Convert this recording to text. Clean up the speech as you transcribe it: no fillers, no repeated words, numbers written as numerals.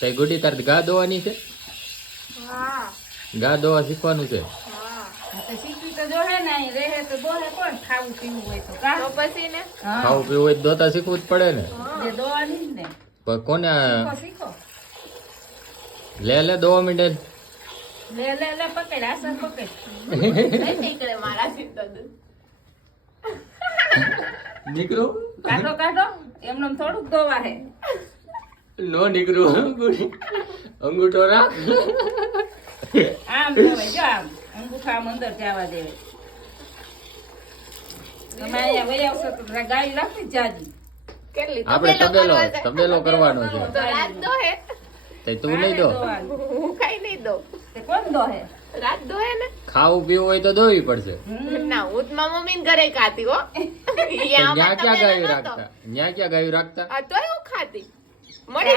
તઈ ગુડી તાર ગા દોવાની છે? હા ગા દોવા શીખવાનું છે. હા તો શીખવી તો જોહે ને, અહીં રહે તો દોહે કોણ, ખાવું પીવું હોય તો કા? તો પછી ને હા. ખાવું પીવું હોય તો દોતા શીખવું જ પડે ને. જે દોવાની જ ને. પણ કોને શીખો. લે દોવા મીંડે. લે પકડ, આસન પકડ. નહીં નીકળે મારાથી તો દૂધ. નીકળું કાઢો એમને થોડુંક દોવા હે. નો નીકળું અંગૂઠો રાખ. આમ દોવાય જો, આમ અંગૂઠા આમ અંદર જવા દેવે. તમે અહીંયા વહી આવશો તો ગાડી રાખવી જ જાજી. કેટલી આપણે તબેલો કરવાનો છે. તો રાત દો હે તઈ તું નહીં દો. દોવાનું. હું કઈ નહીં દો તે કોણ દોહે? રાત દો હે ને ખાવું પીવું હોય તો દોવી પડશે. ના હું તો મારા મમ્મી ઘરે ખાતી હો ન્યા ક્યાં ગાયું રાખતા? તોય હું ખાતી મળે